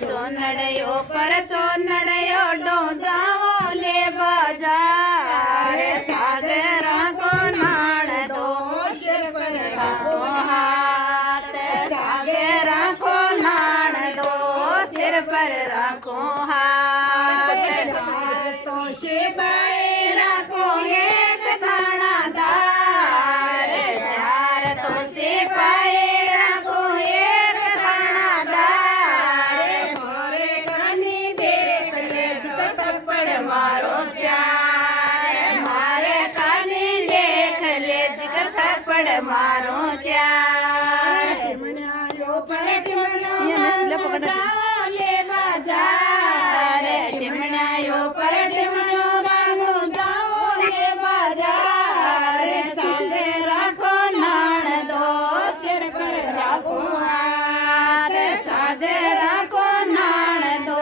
चोनड़यो पर चोनड़यो डोजाओ ले बाजार सागरा को नाण दो सिर पर रखो हाथ सागरा को नाण दो सिर पर रखो हाथ तो सिपाही रखो एक थानादार चार तो सिपाही रखो एक थानादार मारे कानी देख ले थप्पड़ मारो चार मारे कानी देख ले थप्पड़ मारो चार टिमण्यायो पर टिमण्यायो ले बाजार टिमण्यायो पर टिमण्यायो गानो जाओ ले बाजार संगे राखो नाण दो सिर पर राखो हाथ सादे राखो नाण दो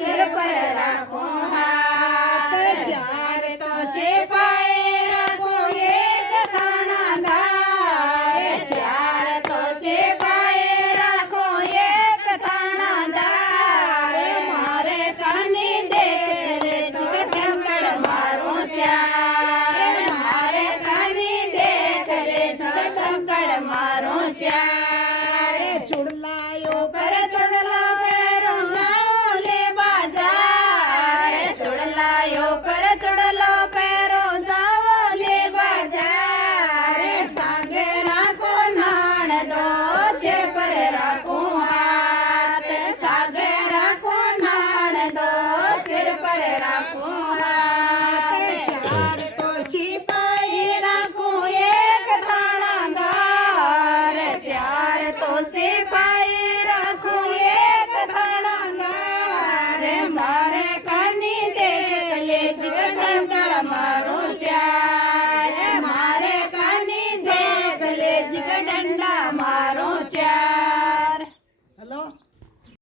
सिर पर राखो हाथ चार तो सिपाही राखो एक थानादार चार तो सिपाही राखो एक थानादार मारे कानी देख ले थप्पड़ मारो चार मारे कानी देख ले थप्पड़ मारो चार चुड़लायो पर चुड़ला पैरो जाओ ले बाजार चुड़लायो पर चुड़लो पैरो जाओ ले बाजार सागे राखो नाण दो सिर पर राखो हाथ सागे राखो नाण दो सिर पर राखो हाथ चार तो सिपाही राखो एक थानादार चार तो सिपाही राखो एक थानादार मारे कानी देख ले जिगदंडा मारो चार मारे कानी देख ले जिगदंडा